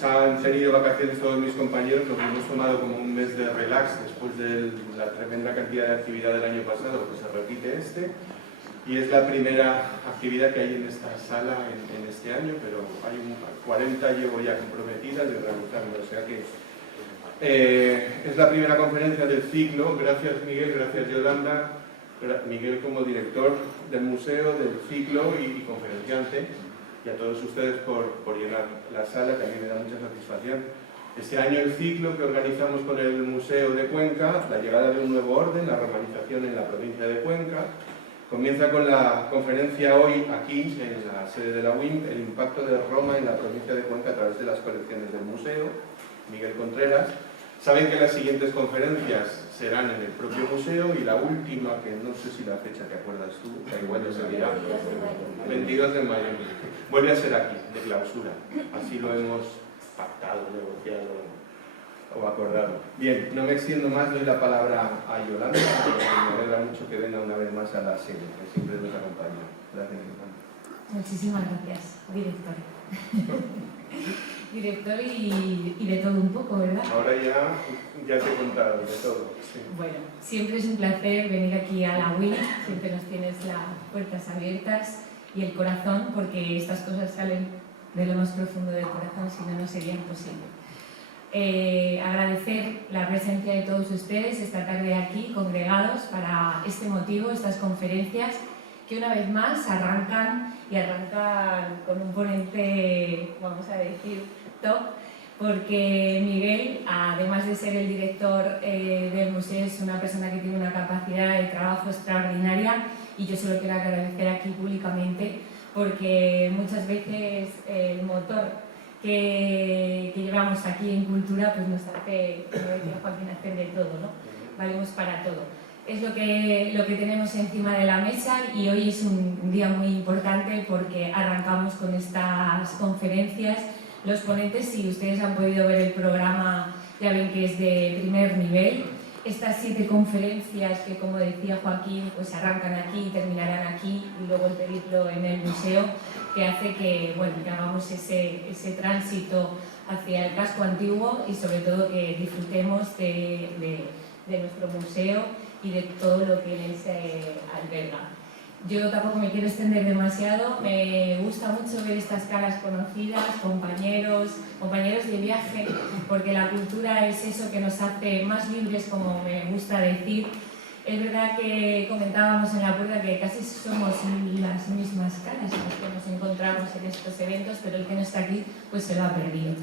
pues han tenido vacaciones todos mis compañeros, lo que hemos tomado como un mes de relax después de la tremenda cantidad de actividad del año pasado, pues se repite este. Y es la primera actividad que hay en esta sala en este año, pero hay 40 llevo ya comprometidas y realizando, o sea que es la primera conferencia del ciclo. Gracias Miguel, gracias Yolanda, Miguel como director del museo, del ciclo y conferenciante, y a todos ustedes por llenar la sala, que a mí me da mucha satisfacción. Este año el ciclo que organizamos con el Museo de Cuenca, la llegada de un nuevo orden, la romanización en la provincia de Cuenca, comienza con la conferencia hoy aquí, en la sede de la UIM, el impacto de Roma en la provincia de Cuenca a través de las colecciones del museo, Miguel Contreras. Saben que las siguientes conferencias serán en el propio museo y la última, que no sé si la fecha te acuerdas tú, que igual ya se dirá, 22 de mayo, vuelve a ser aquí, de clausura. Así lo hemos pactado, negociado o acordado. Bien, no me extiendo más, doy la palabra a Yolanda, me alegra mucho que venga una vez más a la sede, que siempre nos acompaña. Gracias, Yolanda. Muchísimas gracias, director. Director y de todo un poco, ¿verdad? Ahora ya te he contado de todo. Sí. Bueno, siempre es un placer venir aquí a la UIM, siempre nos tienes las puertas abiertas y el corazón, porque estas cosas salen de lo más profundo del corazón, si no, no sería imposible. Agradecer la presencia de todos ustedes esta tarde aquí, congregados para este motivo, estas conferencias, que una vez más arrancan con un ponente, vamos a decir, top, porque Miguel, además de ser el director del museo, es una persona que tiene una capacidad de trabajo extraordinaria, y yo se lo quiero agradecer aquí públicamente, porque muchas veces el motor que llevamos aquí en cultura pues nos hace, como decía Joaquín, hacer de todo, ¿no? Valemos para todo. Es lo que tenemos encima de la mesa, y hoy es un día muy importante porque arrancamos con estas conferencias. Los ponentes, si ustedes han podido ver el programa, ya ven que es de primer nivel. Estas 7 conferencias que, como decía Joaquín, pues arrancan aquí y terminarán aquí, y luego el periplo en el museo, que hace que, bueno, que hagamos ese tránsito hacia el casco antiguo y sobre todo que disfrutemos de nuestro museo y de todo lo que él se alberga. Yo tampoco me quiero extender demasiado, me gusta mucho ver estas caras conocidas, compañeros de viaje, porque la cultura es eso que nos hace más libres, como me gusta decir. Es verdad que comentábamos en la puerta que casi somos las mismas caras las que nos encontramos en estos eventos, pero el que no está aquí pues se lo ha perdido.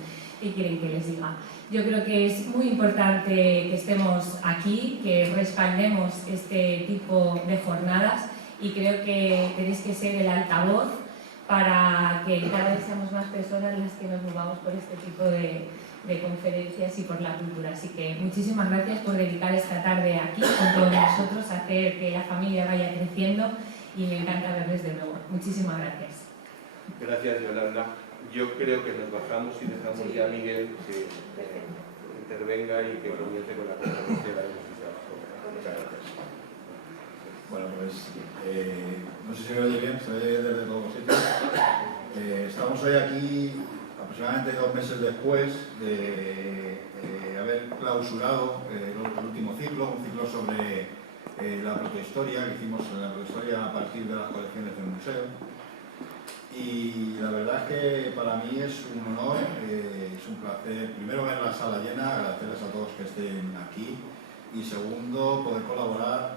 ¿Qué quieren que les diga? Yo creo que es muy importante que estemos aquí, que respaldemos este tipo de jornadas, y creo que tenéis que ser el altavoz para que cada vez seamos más personas las que nos movamos por este tipo de conferencias y por la cultura. Así que muchísimas gracias por dedicar esta tarde aquí con todos nosotros, hacer que la familia vaya creciendo, y me encanta verles de nuevo. Muchísimas gracias. Gracias, Yolanda. Yo creo que nos bajamos y dejamos ya a Miguel que intervenga y que comience con la conferencia de la universidad. Muchas gracias. Bueno, pues no sé si me oye bien, se oye desde todos los sitios. Estamos hoy aquí aproximadamente 2 meses después de haber clausurado el último ciclo, un ciclo sobre la protohistoria, que hicimos la protohistoria a partir de las colecciones del museo. Y la verdad es que para mí es un honor, es un placer, primero ver la sala llena, agradecerles a todos que estén aquí, y segundo, poder colaborar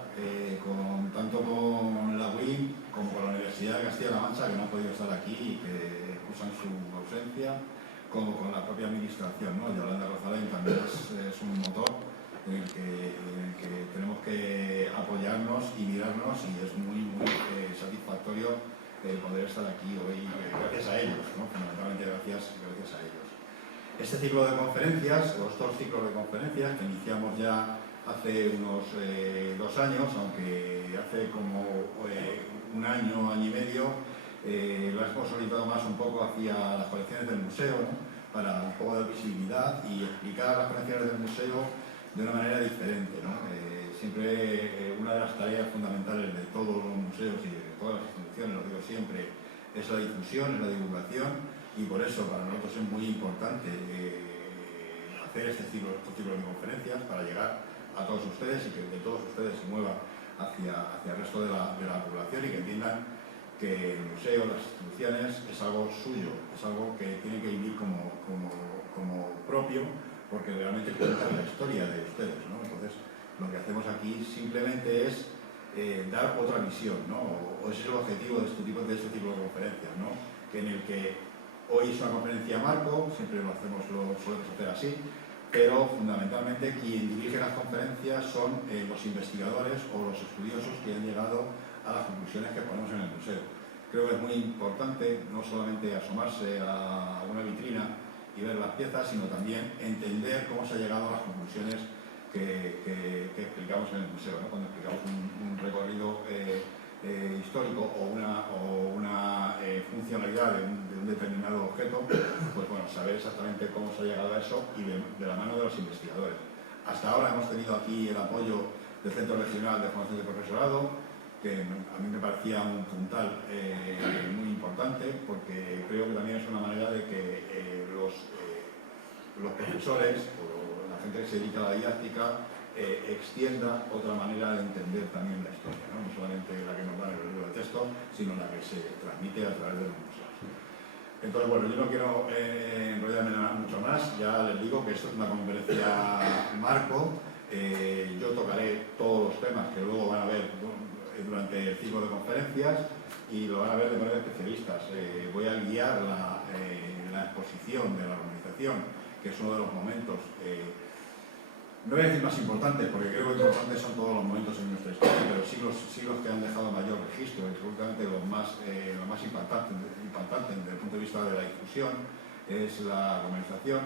tanto con la UIM como con la Universidad de Castilla-La Mancha, que no han podido estar aquí y que excusan su ausencia, como con la propia administración, ¿no? Yolanda Rosalén también es un motor en el que tenemos que apoyarnos y mirarnos, y es muy satisfactorio poder estar aquí hoy, gracias a ellos, ¿no? Fundamentalmente gracias a ellos. Este ciclo de conferencias, o estos ciclos de conferencias que iniciamos ya hace unos 2 años, aunque hace como un año y medio, lo hemos orientado más un poco hacia las colecciones del museo, ¿no? Para un poco de visibilidad y explicar las colecciones del museo de una manera diferente, ¿no? Siempre una de las tareas fundamentales de todos los museos y de todas las instituciones, lo digo siempre, es la difusión, es la divulgación, y por eso para nosotros es muy importante hacer estos ciclos de conferencias para llegar a todos ustedes y que de todos ustedes se mueva hacia el resto de la población y que entiendan que el museo, las instituciones, es algo suyo, es algo que tiene que vivir como propio, porque realmente cuentan la historia de ustedes, ¿no? Entonces, lo que hacemos aquí simplemente es dar otra visión, ¿no? O ese es el objetivo de este tipo de conferencias, ¿no? En el que hoy es una conferencia marco, siempre lo solemos hacer así, pero fundamentalmente quien dirige las conferencias son los investigadores o los estudiosos que han llegado a las conclusiones que ponemos en el museo. Creo que es muy importante no solamente asomarse a una vitrina y ver las piezas, sino también entender cómo se ha llegado a las conclusiones que explicamos en el museo, ¿no? Cuando explicamos un recorrido histórico o una funcionalidad de un determinado objeto, pues bueno, saber exactamente cómo se ha llegado a eso y de la mano de los investigadores. Hasta ahora hemos tenido aquí el apoyo del Centro Regional de Formación de Profesorado, que a mí me parecía un puntal muy importante, porque creo que también es una manera de que los profesores o la gente que se dedica a la didáctica extienda otra manera de entender también la historia, ¿no? No solamente la que nos da en el libro de texto, sino la que se transmite a través de los museos. Entonces, bueno, yo no quiero enrollarme mucho más, ya les digo que esto es una conferencia marco, yo tocaré todos los temas que luego van a ver durante el ciclo de conferencias y lo van a ver de manera especialistas. Voy a guiar la exposición de la organización, que es uno de los momentos, no voy a decir más importantes, porque creo que importantes son todos los momentos en nuestra historia, pero sí los que han dejado mayor registro, y seguramente lo más impactante desde el punto de vista de la difusión es la romanización.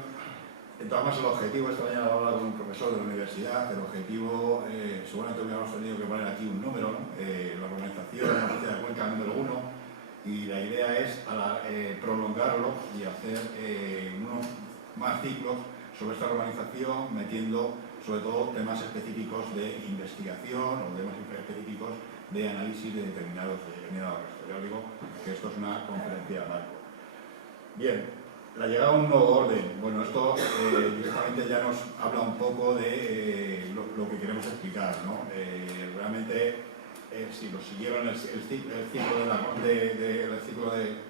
Entonces, el objetivo, esta mañana hablaba con un profesor de la universidad, el objetivo, seguramente hubiéramos tenido que poner aquí un número, ¿no? La romanización en la provincia de Cuenca número 1, y la idea es prolongarlo y hacer unos más ciclos sobre esta romanización, metiendo sobre todo temas específicos de investigación o temas específicos de análisis de determinados restos. Ya os digo que esto es una conferencia marco. Bien, la llegada a un nuevo orden. Bueno, esto directamente ya nos habla un poco de lo que queremos explicar, ¿no? Realmente, si lo siguieron el ciclo del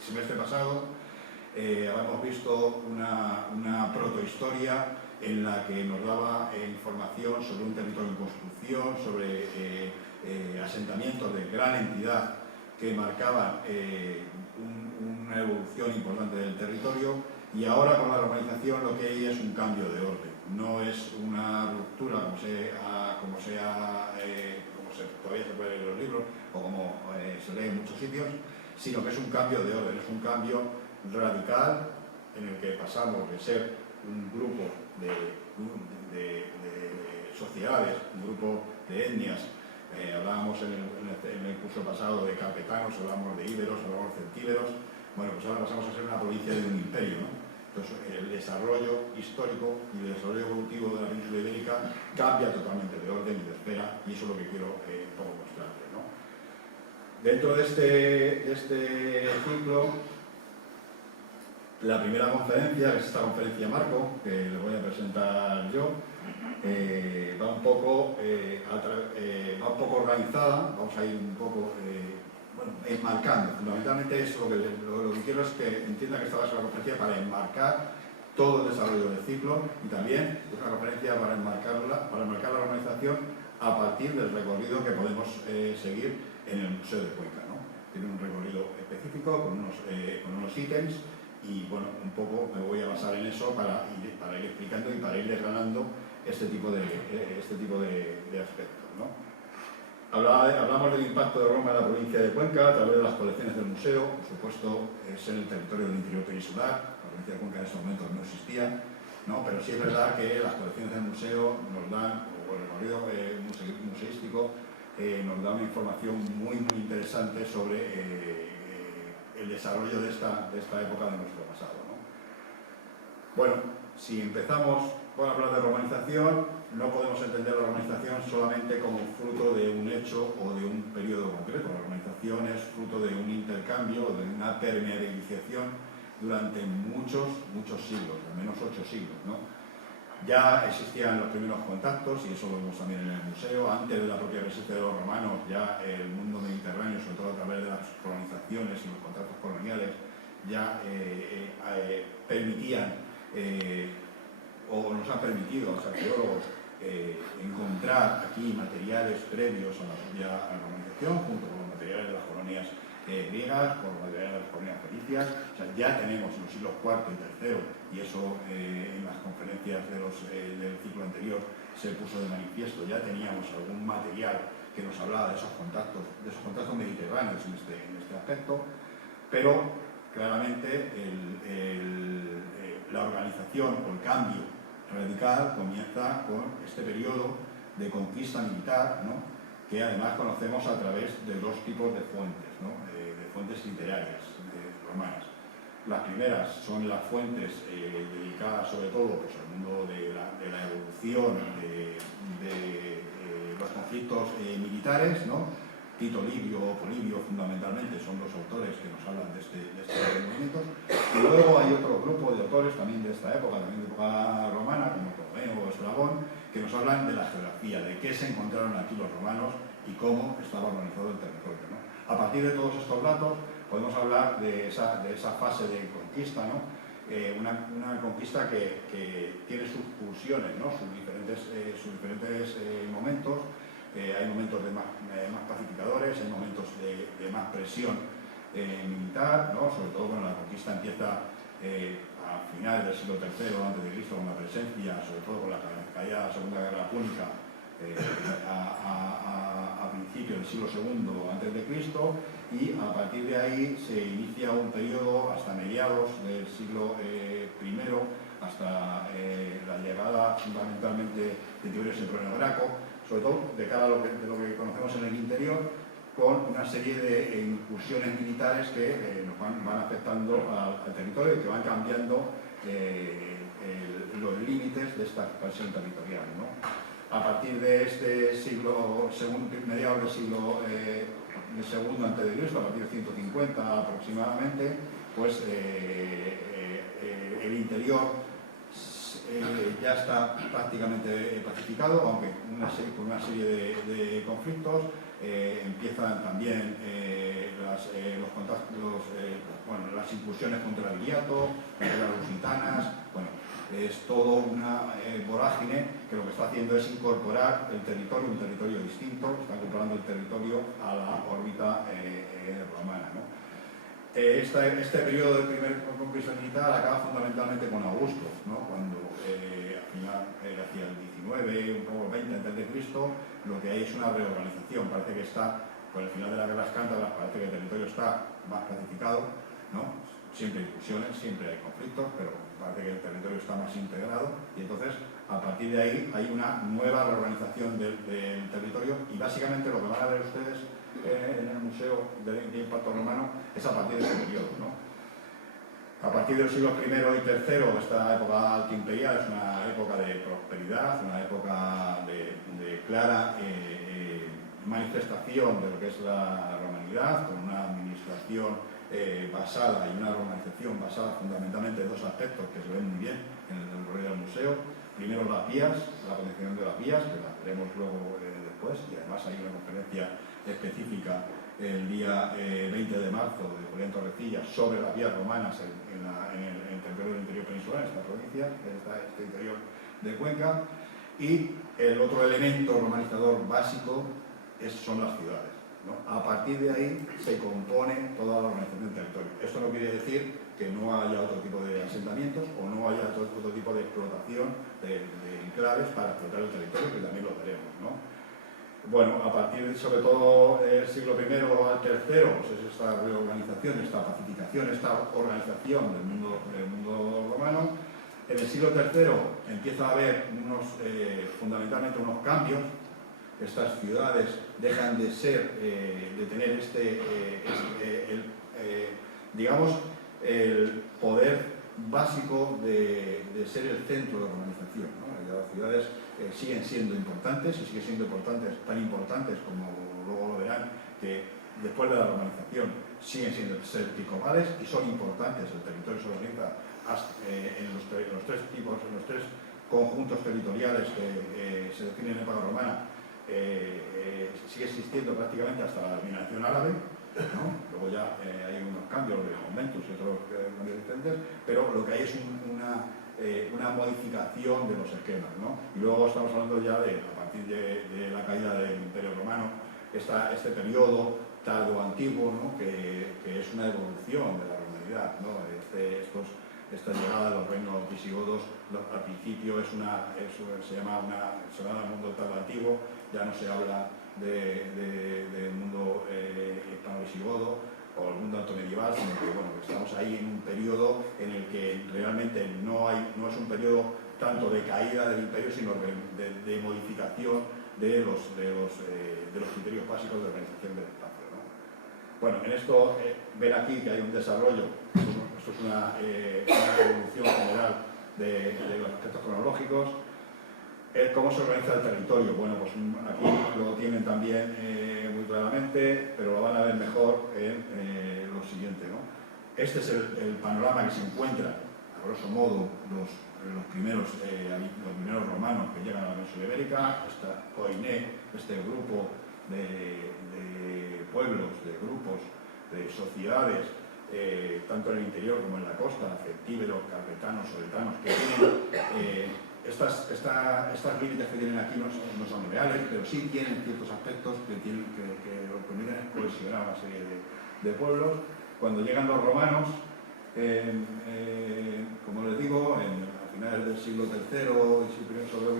semestre pasado, habíamos visto una protohistoria en la que nos daba información sobre un territorio en construcción, sobre asentamientos de gran entidad que marcaban una evolución importante del territorio, y ahora con la romanización lo que hay es un cambio de orden. No es una ruptura como todavía se puede leer en los libros o como se lee en muchos sitios, sino que es un cambio de orden, es un cambio radical en el que pasamos de ser un grupo de sociedades, un grupo de etnias. Hablábamos en el curso pasado de capetanos, hablábamos de íberos, hablábamos de celtíberos. Bueno, pues ahora pasamos a ser una provincia de un imperio, ¿no? Entonces, el desarrollo histórico y el desarrollo evolutivo de la península ibérica cambia totalmente de orden y de esfera, y eso es lo que quiero un poco mostrarles, ¿no? Dentro de este ciclo, la primera conferencia, es esta conferencia marco, que les voy a presentar yo, va un poco organizada, vamos a ir un poco enmarcando. Fundamentalmente eso, lo que quiero es que entiendan que esta va a ser una conferencia para enmarcar todo el desarrollo del ciclo, y también es una conferencia para enmarcar la organización a partir del recorrido que podemos seguir en el Museo de Cuenca, ¿no? Tiene un recorrido específico con unos ítems, y bueno, un poco me voy a basar en eso para ir explicando y para ir desgranando este tipo de aspectos, ¿no? Hablamos del impacto de Roma en la provincia de Cuenca a través de las colecciones del museo. Por supuesto, es en el territorio del interior peninsular. La provincia de Cuenca en ese momento no existía, ¿no? Pero sí es verdad que las colecciones del museo nos dan, o el recorrido museístico, nos da una información muy interesante sobre el desarrollo de esta época de nuestro pasado, ¿no? Bueno, si empezamos por hablar de romanización, no podemos entender la romanización solamente como fruto de un hecho o de un periodo concreto. La romanización es fruto de un intercambio, de una permeabilización durante muchos siglos, al menos 8 siglos, ¿no? Ya existían los primeros contactos, y eso lo vemos también en el museo. Antes de la propia presencia de los romanos, ya el mundo mediterráneo, sobre todo a través de las colonizaciones y los contactos coloniales, ya permitían o nos han permitido a los arqueólogos encontrar aquí materiales previos a la propia romanización, junto con los materiales de las colonias griegas, con los materiales de las colonias fenicias. O sea, ya tenemos en los siglos IV y III, y eso en las conferencias del ciclo anterior se puso de manifiesto, ya teníamos algún material que nos hablaba de esos contactos mediterráneos en este aspecto, pero claramente la organización o el cambio radical comienza con este periodo de conquista militar, ¿no? Que además conocemos a través de 2 tipos de fuentes, ¿no? De fuentes literarias romanas. Las primeras son las fuentes dedicadas sobre todo pues, al mundo de la evolución de los conflictos militares, ¿no? Tito Livio o Polibio fundamentalmente son los autores que nos hablan de este movimiento. Y luego hay otro grupo de autores también de esta época, también de época romana, como Ptolomeo o Estrabón, que nos hablan de la geografía, de qué se encontraron aquí los romanos y cómo estaba organizado el territorio, ¿no? A partir de todos estos datos podemos hablar de esa fase de conquista, ¿no? Una conquista que tiene sus pulsiones, ¿no? sus diferentes momentos. Hay momentos de más pacificadores, hay momentos de más presión militar, ¿no? Sobre todo cuando la conquista empieza a finales del siglo III a.C., con la presencia, sobre todo con la caída de la Segunda Guerra Púnica, a principios del siglo II a.C., y a partir de ahí se inicia un periodo hasta mediados del siglo I, hasta la llegada fundamentalmente de Tiberio Sempronio Graco, sobre todo de cara a lo que conocemos en el interior, con una serie de incursiones militares que nos van afectando al territorio y que van cambiando los límites de esta expansión territorial, ¿no? A partir de este siglo, mediados del siglo II a.C., a partir de 150 aproximadamente, pues el interior ya está prácticamente pacificado, aunque con una serie de conflictos. Empiezan también las incursiones contra el Viriato, contra las lusitanas. Bueno, es todo una vorágine que lo que está haciendo es incorporar el territorio, un territorio distinto, está incorporando el territorio a la órbita romana, ¿no? Este periodo del primer conquista militar acaba fundamentalmente con Augusto, ¿no? Cuando al final, hacia el 19, un poco 20 a.C., lo que hay es una reorganización. Parece que está, con el final de las guerras cántabras, parece que el territorio está más pacificado, ¿no? Siempre hay discusiones, siempre hay conflictos, pero parece que el territorio está más integrado, y entonces a partir de ahí hay una nueva reorganización del territorio, y básicamente lo que van a ver ustedes en el Museo de Impacto Romano es a partir de ese periodo, ¿no? A partir de los siglos I y III, esta época altimperial es una época de prosperidad, una época de clara manifestación de lo que es la romanidad, con una administración basada y una organización basada fundamentalmente en 2 aspectos que se ven muy bien en el recorrido del museo. Primero, las vías, la protección de las vías, que la veremos luego después, y además hay una conferencia específica el día 20 de marzo de Julián Torrecilla sobre las vías romanas en el territorio del interior peninsular, en esta provincia, en este interior de Cuenca. Y el otro elemento romanizador básico son las ciudades, ¿no? A partir de ahí se compone toda la organización del territorio. Esto no quiere decir que no haya otro tipo de asentamientos o no haya otro tipo de explotación de enclaves para explotar el territorio, que también lo veremos, ¿no? Bueno, a partir sobre todo del siglo I al III, pues es esta reorganización, esta pacificación, esta organización del mundo romano. En el siglo III empieza a haber fundamentalmente unos cambios. Estas ciudades dejan de tener digamos, el poder básico de ser el centro de la urbanización, ¿no? Las ciudades siguen siendo importantes y siguen siendo tan importantes como luego lo verán, que después de la urbanización siguen siendo picomales y son importantes. El territorio se organiza en los tres conjuntos territoriales que se definen en época romana. Sigue existiendo prácticamente hasta la dominación árabe, ¿no? Luego ya hay unos cambios de conventos y otros cambios diferentes, pero lo que hay es una modificación de los esquemas, ¿no? Y luego estamos hablando ya a partir de la caída del Imperio Romano, este periodo tardo-antiguo, ¿no? que es una evolución de la romanidad, ¿no? Esta llegada de los reinos visigodos al principio se llama el mundo tardo-antiguo, ya no se habla del mundo hispano-visigodo o el mundo altomedieval, sino que, bueno, estamos ahí en un periodo en el que realmente no es un periodo tanto de caída del imperio, sino de modificación de los criterios básicos de organización del espacio, ¿no? Bueno, en esto ven aquí que hay un desarrollo, esto es una evolución general de los aspectos cronológicos. ¿Cómo se organiza el territorio? Bueno, pues aquí lo tienen también muy claramente, pero lo van a ver mejor en lo siguiente, ¿no? Este es el panorama que se encuentra, a grosso modo, los primeros romanos que llegan a la península ibérica. Esta Koiné, este grupo de pueblos, de grupos, de sociedades, tanto en el interior como en la costa, celtíberos, carpetanos, soletanos, que tienen estas límites que tienen aquí no son reales, pero sí tienen ciertos aspectos que lo permiten cohesionar una serie de pueblos. Cuando llegan los romanos, como les digo, a finales del siglo III y sobre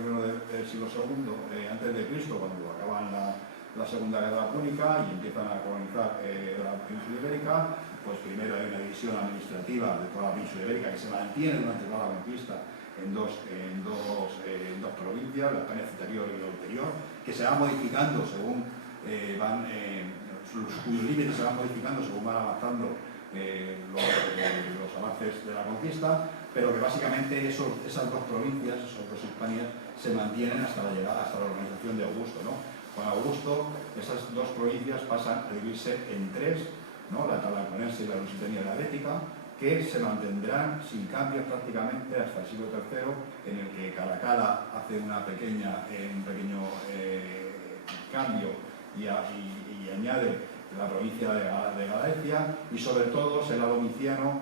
del siglo II antes de Cristo, cuando acaban la Segunda Guerra Púnica y empiezan a colonizar la península ibérica, pues primero hay una división administrativa de toda la península ibérica que se mantiene durante toda la conquista en dos provincias, la España superior y la ulterior, que se van modificando según cuyos límites se van modificando según van avanzando los avances de la conquista, pero que básicamente esas dos provincias, esas dos Hispanias, se mantienen hasta la organización de Augusto, ¿no? Con Augusto, esas dos provincias pasan a dividirse en tres, ¿no? La Tarraconense y la Lusitania y la Bética, que se mantendrán sin cambios prácticamente hasta el siglo III, en el que Caracalla hace un pequeño cambio y añade la provincia de Galaecia, y sobre todo será Diocleciano,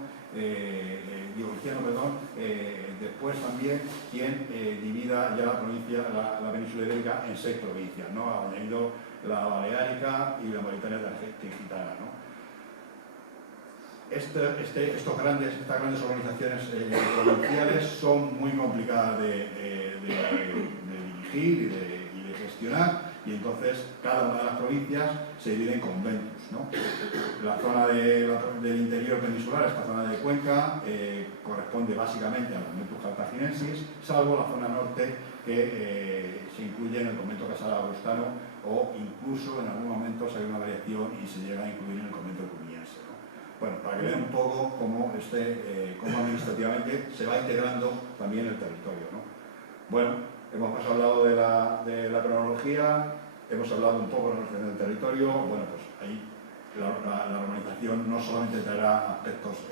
después también quien divida ya la península ibérica en 6 provincias, ¿no? Añadiendo la Baleárica y la Mauritania Tingitana, ¿no? Estas grandes organizaciones provinciales son muy complicadas de dirigir y de gestionar, y entonces cada una de las provincias se divide en conventos, ¿no? La zona del interior peninsular, esta zona de Cuenca, corresponde básicamente al convento cartaginensis, salvo la zona norte que se incluye en el convento casal augustano, o incluso en algún momento se hay una variación y se llega a incluir en el convento cumiense, ¿no? Bueno, para que vean un poco cómo administrativamente se va integrando también el territorio, ¿no? Bueno, hemos hablado de la cronología, hemos hablado un poco de la organización del territorio. Bueno, pues ahí la urbanización no solamente traerá aspectos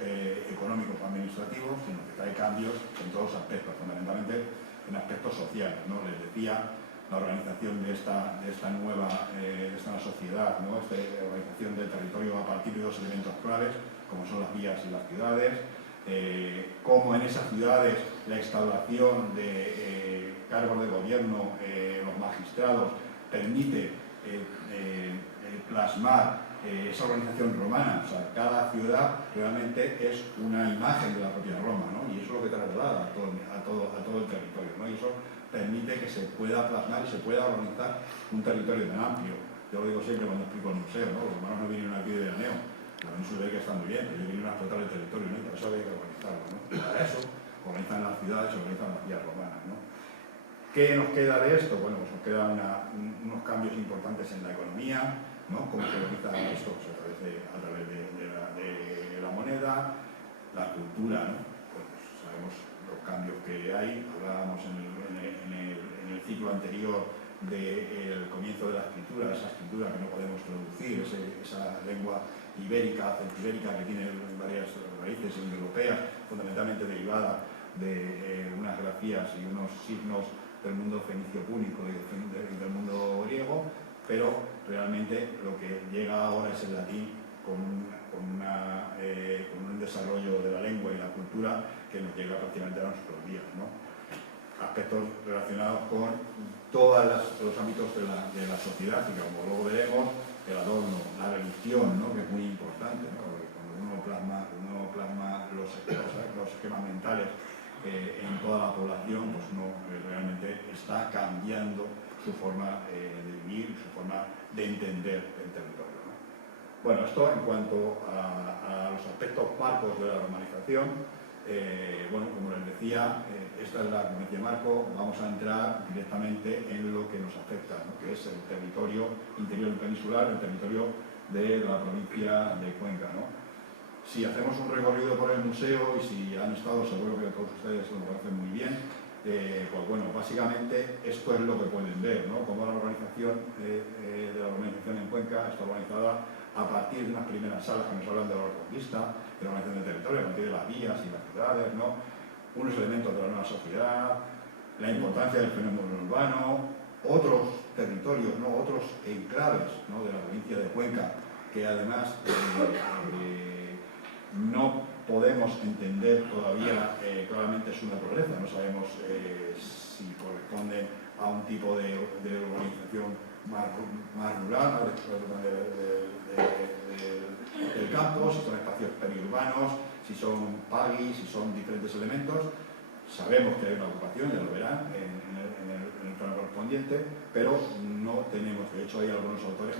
económicos o administrativos, sino que trae cambios en todos los aspectos, fundamentalmente en aspectos sociales, ¿no? Les decía, la organización de esta nueva sociedad, ¿no? Esta organización del territorio a partir de 2 elementos claves, como son las vías y las ciudades, como en esas ciudades la instauración de cargos de gobierno, los magistrados, permite plasmar esa organización romana. O sea, cada ciudad realmente es una imagen de la propia Roma, ¿no? Y eso es lo que traslada a todo el territorio, ¿no? Y eso permite que se pueda plasmar y se pueda organizar un territorio tan amplio. Yo lo digo siempre cuando explico el museo, ¿no? Los romanos no vinieron aquí de veraneo. La península ibérica está muy bien, pero ellos vinieron a explotar el territorio, ¿no? Y para eso había que organizarlo, ¿no? Y para eso organizan las ciudades, organizan las vías romanas, ¿no? ¿Qué nos queda de esto? Bueno, pues nos quedan unos cambios importantes en la economía, ¿no? Cómo se organiza esto, pues a través de la moneda, la cultura, ¿no? Pues sabemos los cambios que hay. Hablábamos en el ciclo anterior del comienzo de la escritura, esa escritura que no podemos traducir, esa lengua ibérica, celtibérica, que tiene varias raíces indoeuropeas, fundamentalmente derivada de unas grafías y unos signos del mundo fenicio-púnico y del mundo griego, pero realmente lo que llega ahora es el latín con un desarrollo de la lengua y la cultura que nos llega prácticamente a nuestros días, ¿no? Aspectos relacionados con todos los ámbitos de la sociedad, y como luego veremos, el adorno, la religión, ¿no? Que es muy importante, ¿no? Porque cuando uno plasma los esquemas mentales en toda la población, pues uno realmente está cambiando su forma de vivir, su forma de entender el territorio, ¿no? Bueno, esto en cuanto a los aspectos marcos de la romanización. Bueno, como les decía, esta es la conveniencia marco. Vamos a entrar directamente en lo que nos afecta, ¿no? Que es el territorio interior peninsular, el territorio de la provincia de Cuenca, ¿no? Si hacemos un recorrido por el museo, y si han estado, seguro que todos ustedes lo conocen muy bien, pues bueno, básicamente esto es lo que pueden ver, ¿no? Cómo la organización de la organización en Cuenca está organizada a partir de unas primeras salas que nos hablan de la conquista, de la organización del territorio, a partir de las vías y las ciudades, ¿no? Unos elementos de la nueva sociedad, la importancia del fenómeno urbano, otros territorios, ¿no? Otros enclaves, ¿no? De la provincia de Cuenca, que además no podemos entender todavía claramente su naturaleza, no sabemos si corresponden a un tipo de urbanización más rural, del campo, si son espacios periurbanos, si son pagis, si son diferentes elementos. Sabemos que hay una ocupación, ya lo verán, en el plano correspondiente, pero no tenemos, de hecho hay algunos autores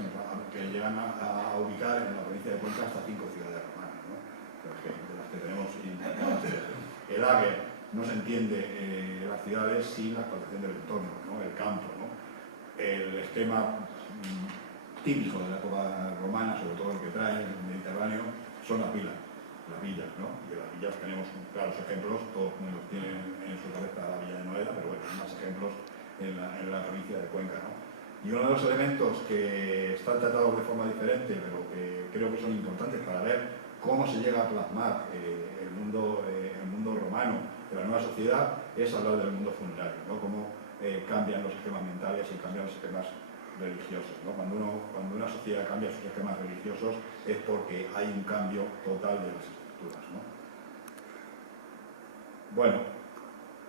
que llegan a ubicar en la provincia de Cuenca hasta 5 ciudades romanas, ¿no? De las que tenemos identificadas. El Águer no se entiende las ciudades sin la explotación del entorno, ¿no? El campo, ¿no? El esquema típico de la época romana, sobre todo el que trae el Mediterráneo, son las villas, ¿no? Y de las villas tenemos claros ejemplos, todos los tienen en su cabeza la villa de Noeda, pero bueno, hay más ejemplos en la provincia de Cuenca, ¿no? Y uno de los elementos que están tratados de forma diferente, pero que creo que son importantes para ver cómo se llega a plasmar el mundo romano de la nueva sociedad, es hablar del mundo funerario, ¿no? Cómo cambian los esquemas mentales y cambian los esquemas religiosos, ¿no? Cuando una sociedad cambia sus esquemas religiosos es porque hay un cambio total de las estructuras, ¿no? Bueno,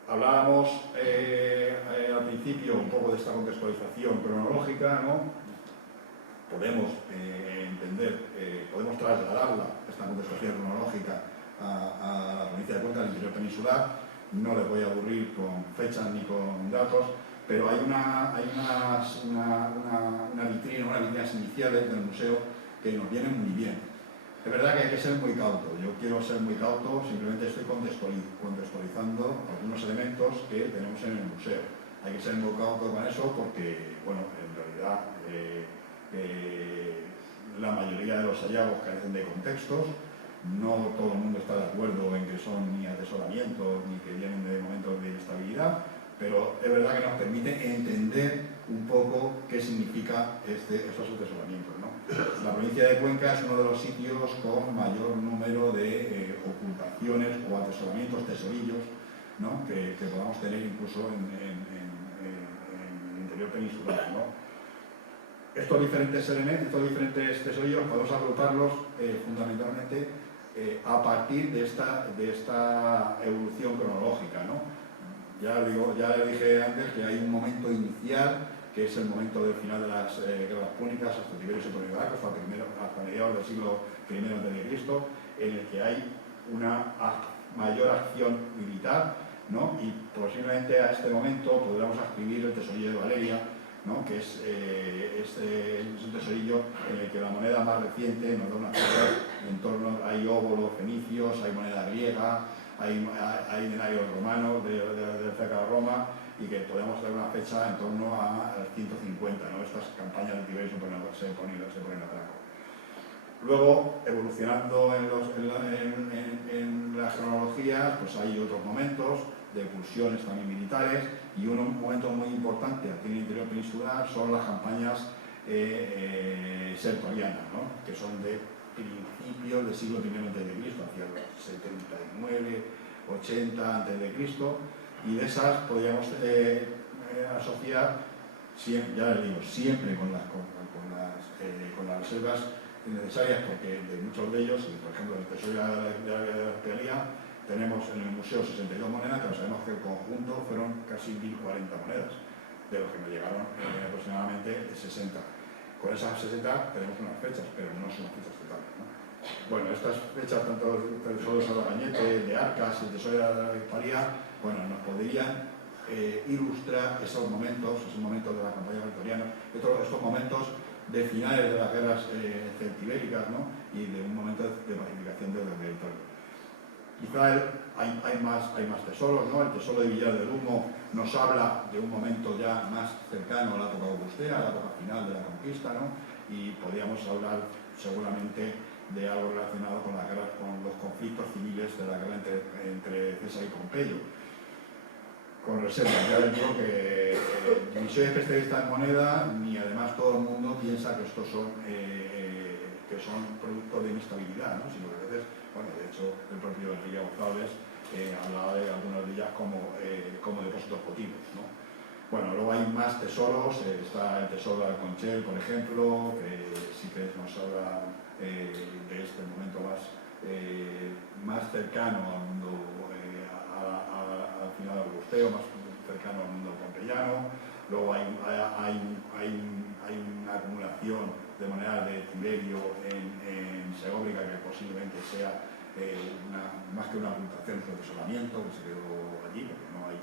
hablábamos al principio un poco de esta contextualización cronológica, ¿no? Podemos entender, podemos trasladarla, esta contextualización cronológica, a la provincia de Cuenca, al interior peninsular. No les voy a aburrir con fechas ni con datos, pero hay unas vitrinas iniciales del museo que nos vienen muy bien. Es verdad que hay que ser muy cauto, yo quiero ser muy cauto, simplemente estoy contextualizando algunos elementos que tenemos en el museo. Hay que ser muy cauto con eso porque, bueno, en realidad la mayoría de los hallazgos carecen de contextos, no todo el mundo está de acuerdo en que son ni atesoramientos ni que vienen de momentos de inestabilidad, pero es verdad que nos permite entender un poco qué significa estos atesoramientos, ¿no? La provincia de Cuenca es uno de los sitios con mayor número de ocupaciones o atesoramientos, tesorillos, ¿no? que podamos tener incluso en el interior peninsular, ¿no? Estos diferentes elementos, estos diferentes tesorillos, podemos agruparlos fundamentalmente a partir de esta evolución cronológica, ¿no? Ya le dije antes que hay un momento inicial, que es el momento del final de las guerras púnicas, hasta Tiberio II Graco, hasta mediados del siglo I a.C., en el que hay una mayor acción militar, ¿no? Y posiblemente a este momento podríamos escribir el tesorillo de Valeria, ¿no? Que es un tesorillo en el que la moneda más reciente nos da una fecha en torno, hay óbolos fenicios, hay moneda griega, hay denarios romanos de cerca de Roma, y que podemos dar una fecha en torno a 150, ¿no? Estas campañas de Tiberio se ponen a trabajo. Luego, evolucionando en las cronologías, pues hay otros momentos de pulsiones también militares, y un momento muy importante aquí en el interior peninsular son las campañas sertorianas, ¿no? Que son de principios del siglo I a.C., hacia los 79, 80 a.C., y de esas podríamos asociar, siempre, ya les digo, siempre con las reservas necesarias, porque de muchos de ellos, y por ejemplo en el Tesoro de la Realía, tenemos en el museo 62 monedas, pero sabemos que el conjunto fueron casi 1040 monedas, de los que me llegaron aproximadamente 60. Con esas 60 tenemos unas fechas, pero no son las fechas totales, ¿no? Bueno, estas fechas, tanto el Tesoro de Salvañete, de Arcas y el Tesoro de la Hispanía, bueno, nos podrían ilustrar esos momentos de la campaña victoriana, estos momentos de finales de las guerras celtibéricas, ¿no? Y de un momento de pacificación del territorio. Quizá hay más tesoros, ¿no? El tesoro de Villar del Humo nos habla de un momento ya más cercano a la época augustea, a la época final de la conquista, ¿no? Y podríamos hablar seguramente de algo relacionado con las guerras, con los conflictos civiles de la guerra entre César y Pompeyo. Con reservas, ya les digo que ni soy especialista en moneda, ni además todo el mundo piensa que estos son productos de inestabilidad, ¿no? Sino que a veces, bueno, de hecho, el propio Enrique González hablaba de algunas de ellas como depósitos votivos, ¿no? Bueno, luego hay más tesoros, está el tesoro de Alconchel, por ejemplo, que sí que nos habla de este momento más cercano al mundo, al final augusteo, más cercano al mundo pompeyano. Luego hay una acumulación de monedas de Tiberio en Segóbriga, que posiblemente sea más que una ocultación, un atesoramiento que se quedó allí, porque no hay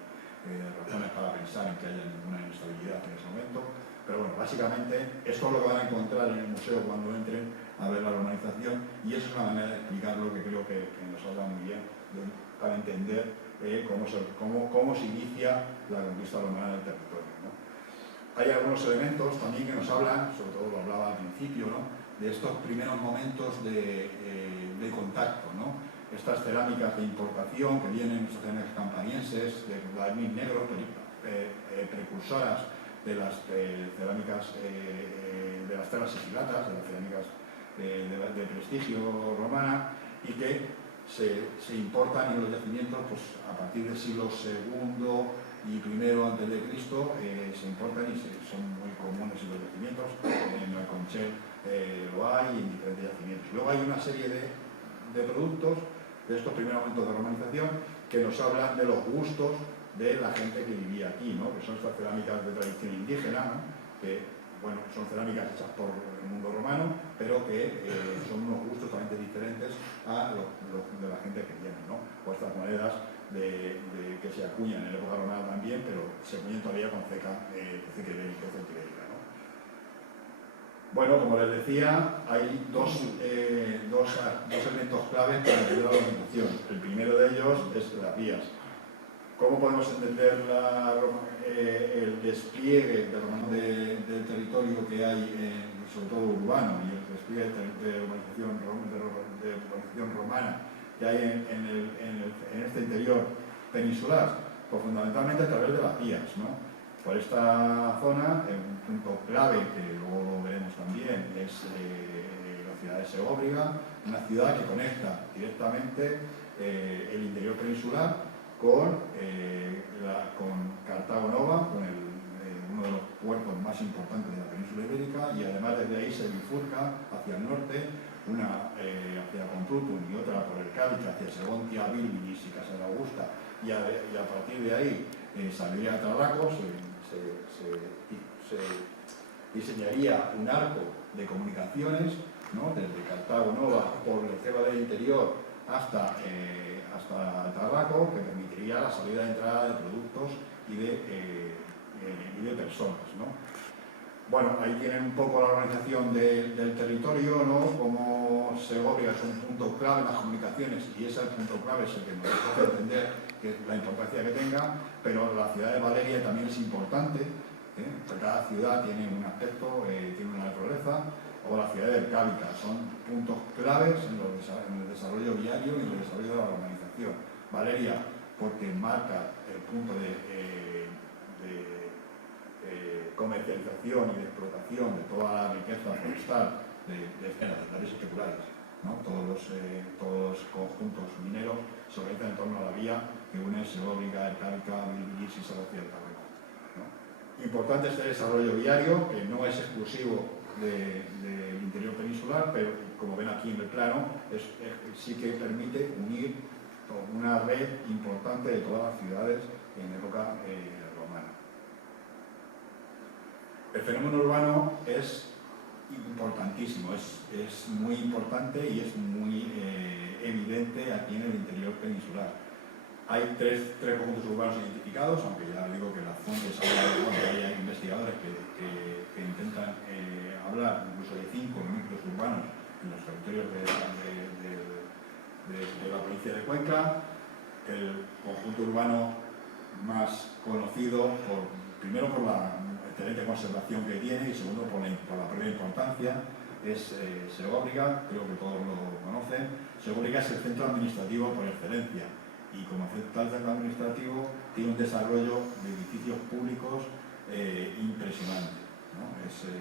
razones para pensar en que haya ninguna inestabilidad en ese momento. Pero bueno, básicamente esto es lo que van a encontrar en el museo cuando entren a ver la romanización, y eso es una manera de explicarlo que creo que nos habla muy bien para entender cómo se inicia la conquista romana del territorio, ¿no? Hay algunos elementos también que nos hablan, sobre todo lo hablaba al principio, ¿no? De estos primeros momentos de contacto, ¿no? Estas cerámicas de importación que vienen, estas cerámicas campanienses, de barniz negro, precursoras de las cerámicas, de las telas sigilatas, de las cerámicas de prestigio romana, y que se importan en los yacimientos pues, a partir del siglo II y I antes de Cristo, se importan y son muy comunes en los yacimientos. En Alconchel lo hay, y en diferentes yacimientos. Luego hay una serie de productos de estos primeros momentos de romanización que nos hablan de los gustos de la gente que vivía aquí, ¿no? Que son estas cerámicas de tradición indígena, ¿no? Que bueno, son cerámicas hechas por el mundo romano, pero que son unos gustos totalmente diferentes a los de la gente que viene, ¿no? O estas monedas que se acuñan en la época romana también, pero se acuñan todavía con ceca celtibérica, ¿no? Bueno, como les decía, hay dos elementos claves para entender la organización. El primero de ellos es las vías. ¿Cómo podemos entender el despliegue del territorio que hay, sobre todo urbano, y el despliegue de urbanización romana que hay en este interior peninsular? Pues fundamentalmente a través de las vías, ¿no? Por esta zona, un punto clave que luego lo veremos también es la ciudad de Segóbriga, una ciudad que conecta directamente el interior peninsular con Cartago Nova, con uno de los puertos más importantes de la península ibérica, y además desde ahí se bifurca hacia el norte, una hacia Complutum y otra por el Cádiz, hacia Segontia, Bilbilis y Casa de Augusta, y a partir de ahí saldría a Tarraco, se diseñaría un arco de comunicaciones, ¿no? Desde Cartago Nova por el Ceba del Interior hasta Tarraco, que permitiría la salida y entrada de productos y de personas, ¿no? Bueno, ahí tienen un poco la organización del territorio, ¿no? Como Segovia es un punto clave en las comunicaciones, y ese punto clave es el que nos hace entender la importancia que tenga, pero la ciudad de Valeria también es importante, ¿eh? Cada ciudad tiene un aspecto, tiene una naturaleza, o la ciudades arcáicas. Son puntos claves en el desarrollo viario y en el desarrollo de la urbanización. Valeria, porque marca el punto de comercialización y de explotación de toda la riqueza forestal de áreas especulares, ¿no? Todos los conjuntos mineros se organizan en torno a la vía que une Segovia, Ercárica, Vilbis y Segovia del Tarragona, ¿no? Importante este desarrollo viario, que no es exclusivo del interior peninsular, pero como ven aquí en el plano, sí que permite unir una red importante de todas las ciudades en época romana. El fenómeno urbano es importantísimo, es muy importante y es muy evidente aquí en el interior peninsular. Hay tres conjuntos urbanos identificados, aunque ya digo que las fuentes hablan, hay investigadores que intentan hablar incluso de 5 núcleos urbanos en los territorios de la provincia de Cuenca. El conjunto urbano más conocido, primero por la excelente conservación que tiene y segundo por la propia importancia, es Segovia, creo que todos lo conocen. Segovia es el centro administrativo por excelencia y como centro administrativo tiene un desarrollo de edificios públicos impresionante, ¿no? Este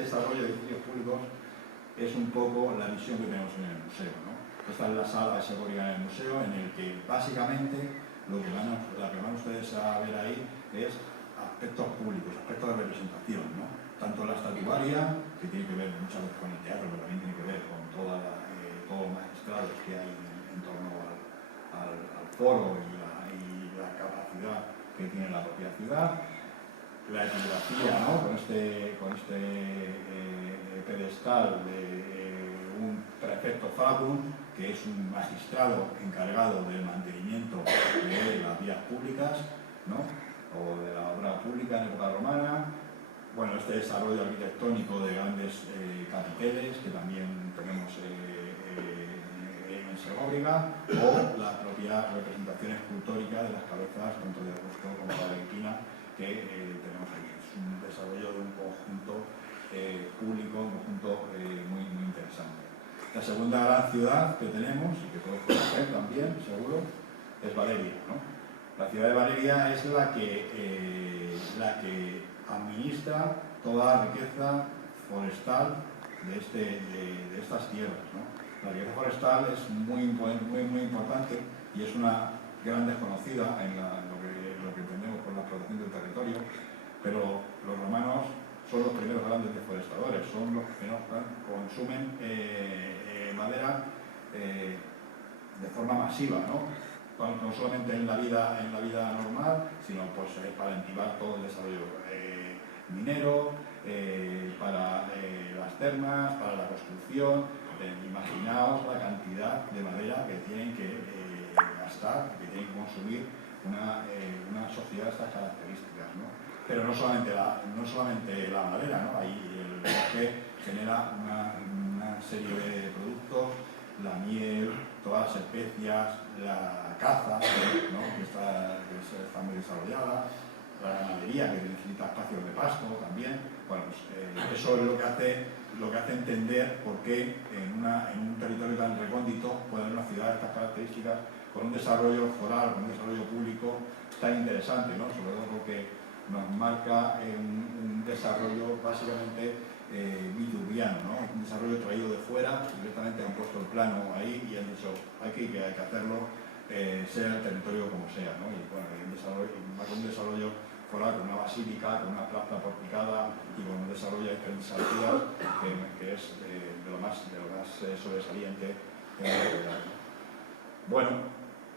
desarrollo de edificios públicos es un poco la visión que tenemos en el museo, ¿no? Esta es la sala de Segovia en el museo, en el que básicamente lo que van ustedes a ver ahí es aspectos públicos, aspectos de representación, ¿no? Tanto la estatuaria, que tiene que ver muchas veces con el teatro, pero también tiene que ver con todos los magistrados que hay en torno al foro y la capacidad que tiene la propia ciudad. La etnografía, ¿no? Con este pedestal de un prefecto factum, que es un magistrado encargado del mantenimiento de las vías públicas, ¿no? O de la obra pública en época romana. Bueno, este desarrollo arquitectónico de grandes capiteles que también tenemos en Segovia, o la propia representación escultórica de las cabezas tanto de Augusto como de Valentina que tenemos aquí. Es un desarrollo de un conjunto público, un conjunto muy interesante. La segunda gran ciudad que tenemos, y que todos conocen también, seguro, es Valeria, ¿no? La ciudad de Valeria es la que administra toda la riqueza forestal de estas tierras, ¿no? La riqueza forestal es muy importante y es una gran desconocida en lo que entendemos por la explotación del territorio, pero los romanos son los primeros grandes deforestadores, son los que consumen madera de forma masiva, ¿no? No solamente en la vida normal, sino pues, para incentivar todo el desarrollo minero, para las termas, para la construcción. Imaginaos la cantidad de madera que tienen que gastar, que tienen que consumir una sociedad de estas características, ¿no? Pero no solamente la madera, ¿no? Ahí el bosque genera una serie de productos, la miel, todas las especias, la caza, ¿no? que está muy desarrollada, la ganadería que necesita espacios de pasto también. Bueno, pues, eso es lo que hace entender por qué en un territorio tan recóndito puede haber una ciudad de estas características con un desarrollo foral, con un desarrollo público tan interesante, ¿no? Sobre todo porque nos marca un desarrollo básicamente viturbiano, ¿no? Un desarrollo traído de fuera, directamente han puesto el plano ahí y han dicho hay que hacerlo, sea el territorio como sea, ¿no? Y bueno, un desarrollo foral con una basílica, con una plaza porticada y con un desarrollo de diferentes alturas que es de lo más sobresaliente en la ciudad. Bueno,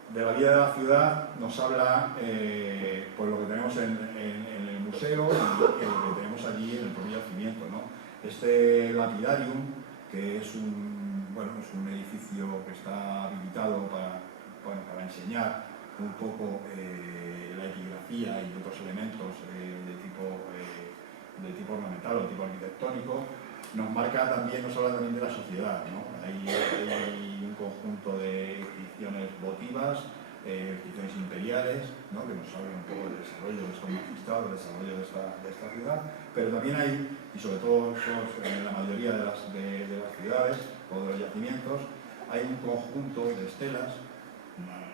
de la vida de la ciudad nos habla pues lo que tenemos en el museo y lo que tenemos allí en el propio yacimiento, ¿no? Este lapidarium, que es un edificio que está habilitado para enseñar un poco la epigrafía y otros elementos de tipo ornamental o de tipo arquitectónico, nos marca también, nos habla también de la sociedad, ¿no? Hay un conjunto de inscripciones votivas instituciones imperiales, ¿no? Que nos hablan un poco del desarrollo de estos magistrados, del desarrollo de esta ciudad, pero también hay, y sobre todo en la mayoría de las ciudades o de los yacimientos, hay un conjunto de estelas,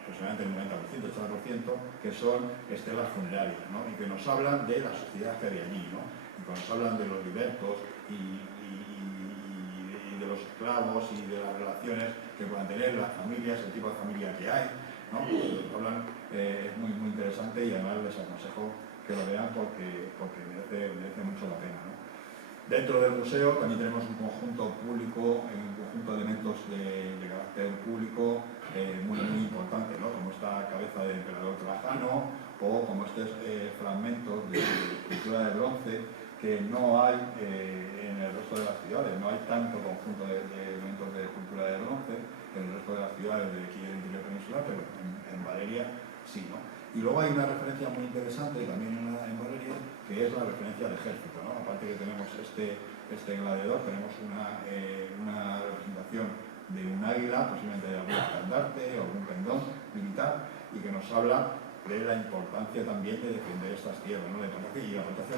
aproximadamente el 90%, el 80%, que son estelas funerarias, ¿no? Y que nos hablan de la sociedad que hay allí, ¿no? Y que nos hablan de los libertos y de los esclavos y de las relaciones que puedan tener las familias, el tipo de familia que hay, ¿no? Nos hablan, es muy interesante, y además les aconsejo que lo vean porque merece mucho la pena, ¿no? Dentro del museo también tenemos un conjunto público, un conjunto de elementos de carácter público muy importante, ¿no? Como esta cabeza del emperador Trajano o como estos fragmentos de cultura de bronce que no hay en el resto de las ciudades. No hay tanto conjunto de elementos de cultura de bronce en el resto de las ciudades de aquí del interior peninsular, pero en Valeria sí, ¿no? Y luego hay una referencia muy interesante también en Valeria, que es la referencia al ejército, ¿no? Aparte que tenemos este gladiador, tenemos una representación de un águila, posiblemente de algún estandarte o algún pendón militar, y que nos habla de la importancia también de defender estas tierras, ¿no? La importancia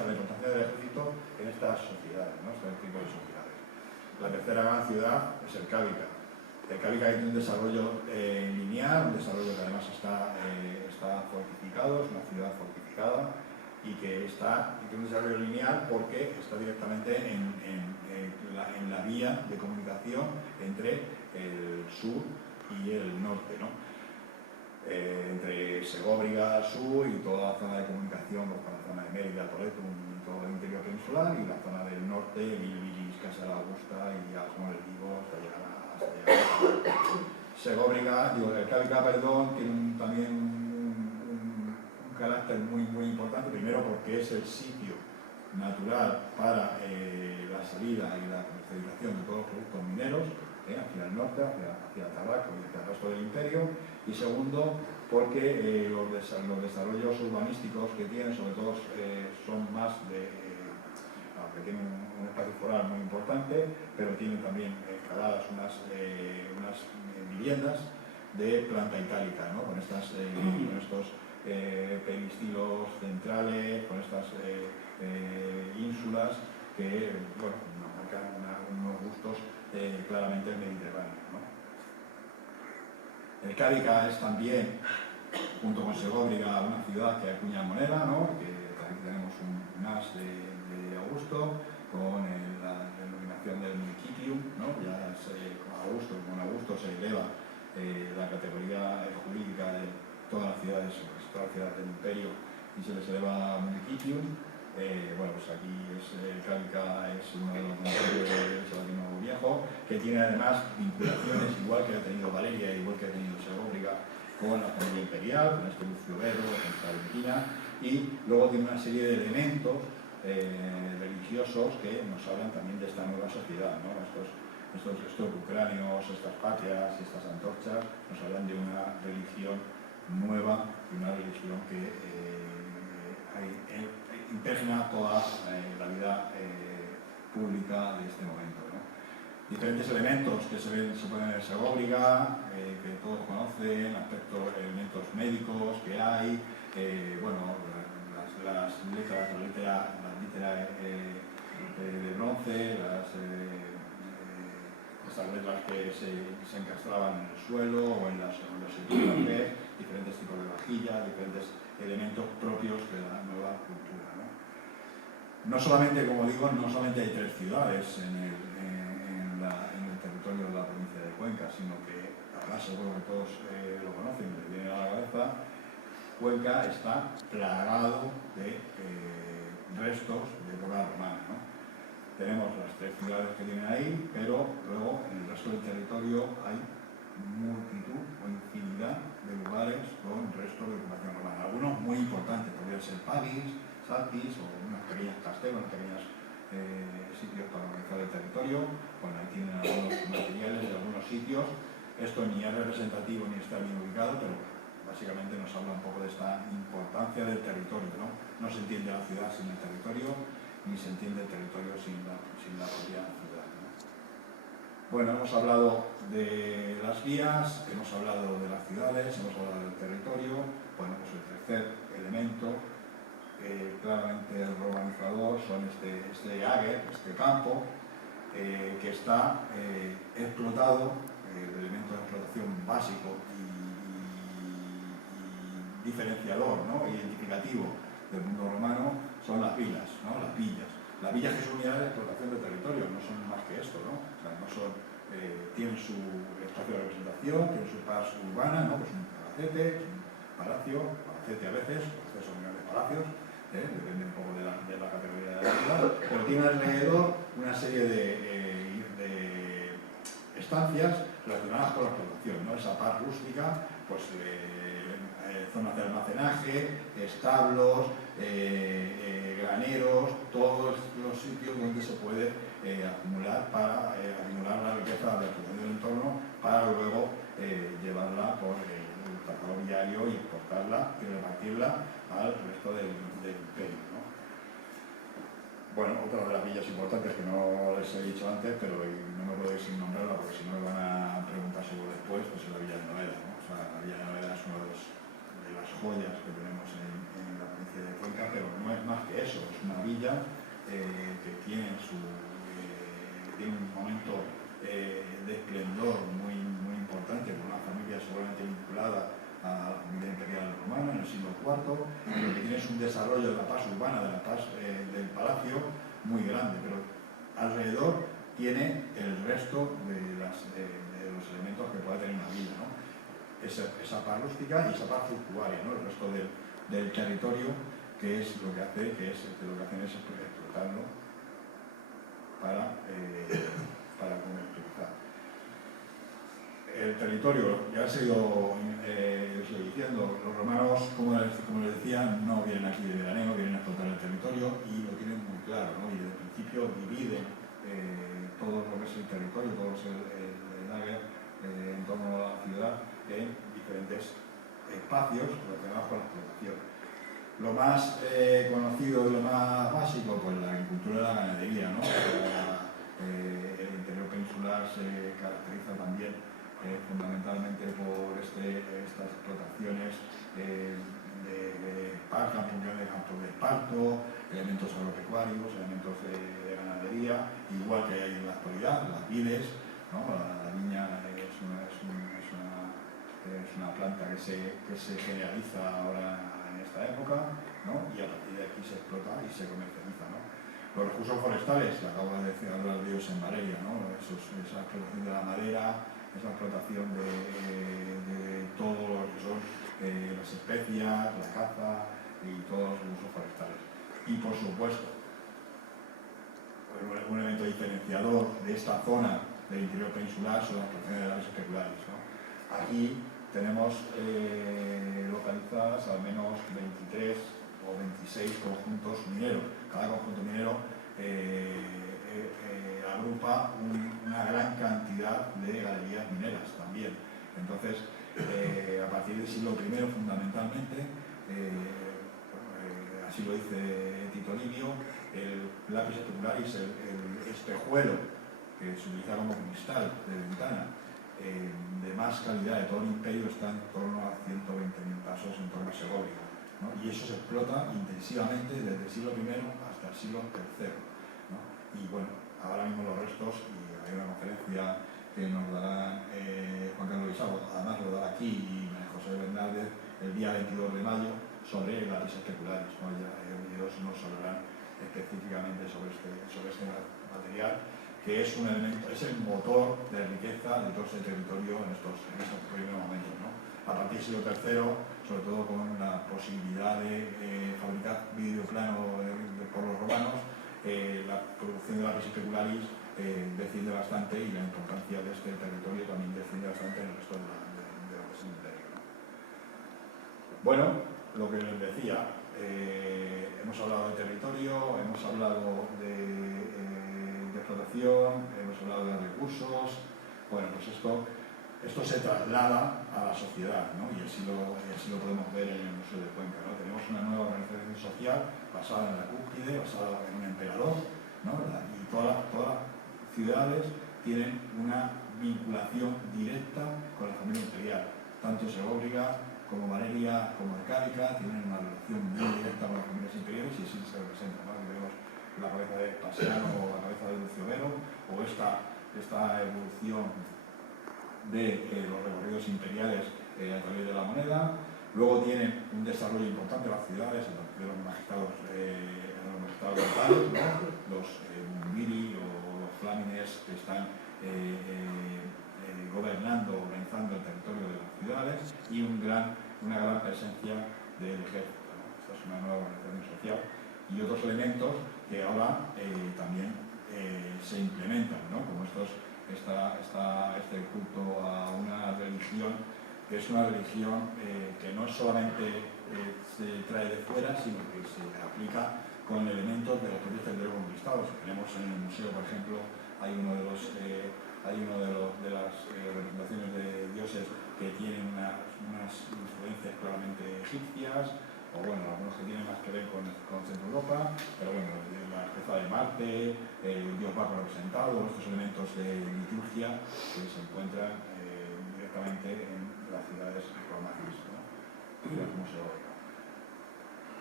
del ejército en estas sociedades, ¿no? Este tipo de sociedades. La tercera gran ciudad es el Cádiz. El Cádiz tiene un desarrollo lineal, un desarrollo que además está fortificado, es una ciudad fortificada y que tiene un desarrollo lineal porque está directamente en la vía de comunicación entre el sur y el norte, ¿no? Entre Segóbriga al sur y toda la zona de comunicación con la zona de Mérida, Toledo y todo el interior peninsular, y la zona del norte, Vilvis, Casa de la Augusta y Alcón del Vigo hasta llegar a Segóbriga, el Cádiz, tiene también un carácter muy importante, primero porque es el sitio natural para la salida y la comercialización de todos los productos mineros, hacia el norte, hacia el tabaco y hacia el resto del imperio, y segundo porque los desarrollos urbanísticos que tienen, sobre todo, son más aunque tienen un espacio foral muy importante, pero tienen también caladas unas viviendas de planta itálica, ¿no? Con estos peristilos centrales, con estas ínsulas que, bueno, nos marcan unos gustos claramente mediterráneos, ¿no? El Cádiz es también, junto con Segóbriga, una ciudad que acuña moneda, ¿no? Que también tenemos un as de Augusto, con la denominación del municipio, ¿no? Ya con Augusto se eleva la categoría jurídica de todas las ciudades del imperio y se les eleva a municipio. Bueno, pues aquí Cádiz es uno de los municipios del Saladino Viejo, que tiene además vinculaciones, igual que ha tenido Valeria, igual que ha tenido Segóbriga, con la familia imperial, con este Lucio Vero, con esta Valentina, y luego tiene una serie de elementos religiosos que nos hablan también de esta nueva sociedad, ¿no? Estos ucranios, estas patrias, estas antorchas, nos hablan de una religión nueva, de una religión que impregna toda la vida pública de este momento, ¿no? Diferentes elementos que se pueden ver en Segóbriga, que todos conocen, elementos médicos que hay, bueno, las letras de bronce, estas letras que se encastraban en el suelo o en los epígrafes, diferentes tipos de vajillas, diferentes elementos propios de la nueva cultura, ¿no? No solamente, como digo, no solamente hay 3 ciudades en el territorio de la provincia de Cuenca, sino que, además seguro que todos lo conocen, les viene a la cabeza, Cuenca está plagado de restos de época romana, ¿no? Tenemos las 3 ciudades que tienen ahí, pero luego en el resto del territorio hay multitud o infinidad de lugares con restos de ocupación romana. Algunos muy importantes, podrían ser Palis, Saltis o unas pequeñas castelos, unos pequeños sitios para organizar el territorio. Bueno, ahí tienen algunos materiales de algunos sitios. Esto ni es representativo ni está bien ubicado, pero básicamente nos habla un poco de esta importancia del territorio, ¿no? No se entiende la ciudad sin el territorio, ni se entiende el territorio sin la propia ciudad, ¿no? Bueno, hemos hablado de las vías, hemos hablado de las ciudades, hemos hablado del territorio. Bueno, pues el tercer elemento, claramente el urbanizador, son este áger, este campo, que está explotado, el elemento de explotación básico y diferenciador, ¿no? Identificativo del mundo romano son las villas, ¿no? Las villas. Las villas, que son unidades de explotación del territorio, no son más que esto, ¿no? O sea, no son, tienen su espacio de representación, tienen su paz urbana, ¿no? Pues un palacete, un palacio, palacete a veces son grandes palacios, depende un poco de la categoría de la ciudad, pero tiene alrededor una serie de estancias relacionadas con la explotación, ¿no? Esa paz rústica, pues zonas de almacenaje, establos, graneros, todos los sitios donde se puede acumular la riqueza de la del entorno para luego llevarla por el trazado viario y exportarla y repartirla al resto del imperio, ¿no? Bueno, otra de las villas importantes que no les he dicho antes, pero no me puedo ir sin nombrarla porque si no me van a preguntar seguro después, pues es la Villa de Novelda, ¿no? O sea, la Villa de Novelda es una de las joyas que tenemos en la provincia de Cuenca, pero no es más que eso, es una villa que tiene un momento de esplendor muy importante, con una familia seguramente vinculada a la familia imperial romana en el siglo IV, lo que tiene es un desarrollo de la paz urbana, de la paz del palacio muy grande, pero alrededor tiene el resto de los elementos que puede tener una villa, ¿no? Esa paz rústica y esa paz fructuaria, ¿no? El resto del territorio, que es lo que hace, que lo que hacen es explotarlo para comercializar. El territorio, ya os he ido diciendo, los romanos, como les decía, no vienen aquí de veraneo, vienen a explotar el territorio y lo tienen muy claro, ¿no? Y desde el principio dividen todo lo que es el territorio, todo lo que es el área en torno a la ciudad en diferentes espacios relacionados con la explotación. Lo más conocido y lo más básico, pues la agricultura y la ganadería, ¿no? El interior peninsular se caracteriza también fundamentalmente por estas explotaciones de campos de esparto, elementos agropecuarios, elementos de ganadería, igual que hay en la actualidad, las vides, ¿no? La viña es una planta que se generaliza ahora en esta época, ¿no? Y a partir de aquí se explota y se comercializa, ¿no? Los recursos forestales, que acabo de decir, hablar de ellos en Valeria, ¿no? Esa explotación de la madera, esa explotación de todo lo que son las especias, la caza y todos los recursos forestales. Y por supuesto, un elemento diferenciador de esta zona del interior peninsular son las explotaciones de aves especulares, ¿no? Aquí tenemos localizadas al menos 23 o 26 conjuntos mineros. Cada conjunto minero agrupa una gran cantidad de galerías mineras también. Entonces, a partir del siglo I, fundamentalmente, así lo dice Tito Livio, el lapis specularis, el espejuelo que se utiliza como cristal de ventana, de más calidad de todo el imperio, está en torno a 120.000 pasos en torno a Segovia, ¿no? Y eso se explota intensivamente desde el siglo I hasta el siglo III, ¿no? Y bueno, ahora mismo los restos, y hay una conferencia que nos dará Juan Carlos Isabo, además lo dará aquí, y María José Bernaldez el día 22 de mayo, sobre el lapis specularis, ¿no? Ellos nos hablarán específicamente sobre este material, que es un elemento, es el motor de riqueza de todo ese territorio en estos primeros momentos, ¿no? A partir del siglo III, sobre todo con la posibilidad de fabricar vidrio plano por los romanos, la producción de lapis specularis desciende bastante y la importancia de este territorio también desciende bastante en el resto de lo que es el imperio, ¿no? Bueno, lo que les decía, hemos hablado de territorio, hemos hablado de explotación, hemos hablado de recursos. Bueno, pues esto se traslada a la sociedad, ¿no? Y así lo podemos ver en el Museo de Cuenca, ¿no? Tenemos una nueva organización social basada en la cúspide, basada en un emperador, ¿no? Y todas las ciudades tienen una vinculación directa con la familia imperial. Tanto Segóbriga como Valeria como Arcádica tienen una relación muy directa con las familias imperiales y así se representa, ¿no? Aquí vemos la cabeza de Vespasiano o la cabeza de Lucio Vero, o esta evolución de los recorridos imperiales a través de la moneda. Luego tienen un desarrollo importante las ciudades, a partir de los magistrados locales, ¿no? Los Miri o los Flamines que están gobernando, organizando el territorio de las ciudades, y una gran presencia del ejército, ¿no? Esta es una nueva organización social y otros elementos que ahora también se implementan, ¿no? Como este culto a una religión que es una religión que no solamente se trae de fuera, sino que se aplica con elementos de los propios territorios conquistados. Tenemos en el museo, por ejemplo, hay uno de las representaciones de dioses que tienen unas influencias claramente egipcias, o bueno, algunos que tienen más que ver con Centro Europa, pero bueno, la cabeza de Marte, el dios Baco representado, estos elementos de liturgia que se encuentran directamente en las ciudades romanas, ¿no? Ciudades museográficas.